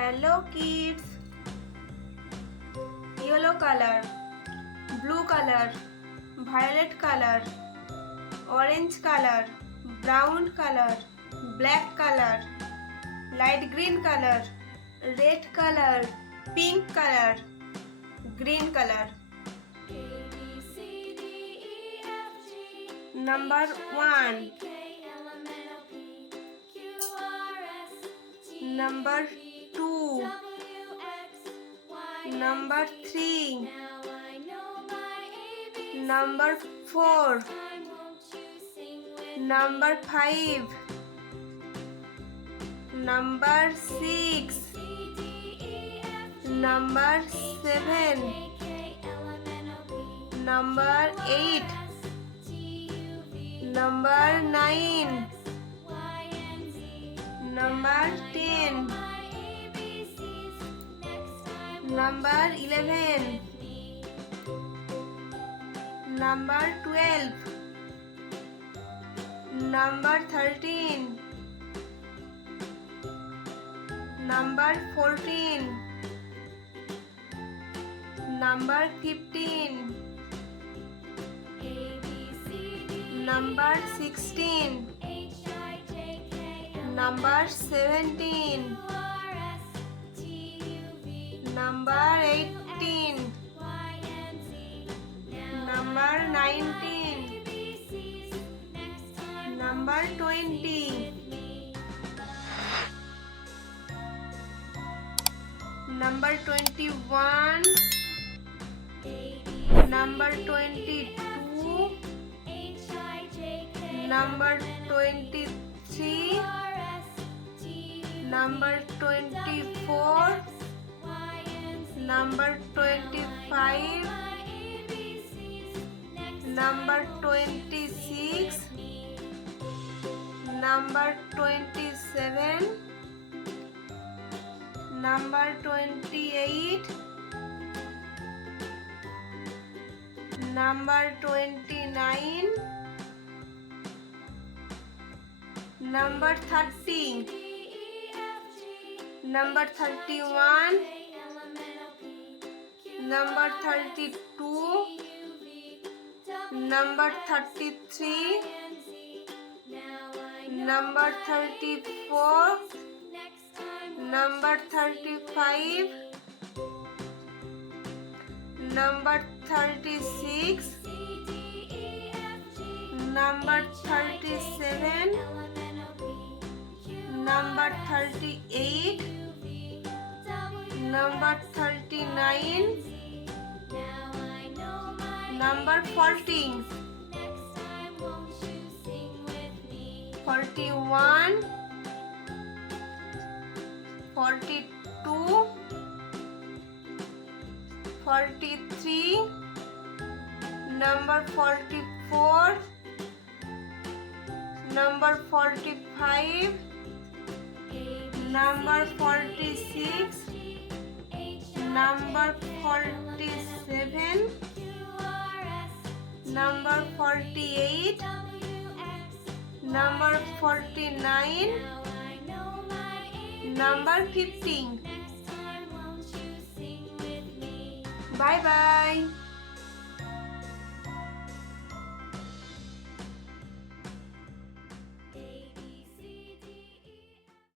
Hello kids. Yellow color, blue color, violet color, orange color, brown color, black color, light green color, red color, pink color, green color. Number 1, number 2, number 3, number 4, number 5, number 6, number 7, number 8, number 9, number 10, number 11, number 12, number 13, number 14, number 15, number 16, number 17, number 18, number 19, number 20, number 21, number 22, number 23, number 24, number 25, number 26, number 27, number 28, number 29, number 30, number 31, number 32, number 33, number 34, number 35, number 36, number 37, number 38, number 39, number 40, 41, 42, 43, number 44, number 45, number 46, number 47, number 48, number 49, number 50. Bye bye.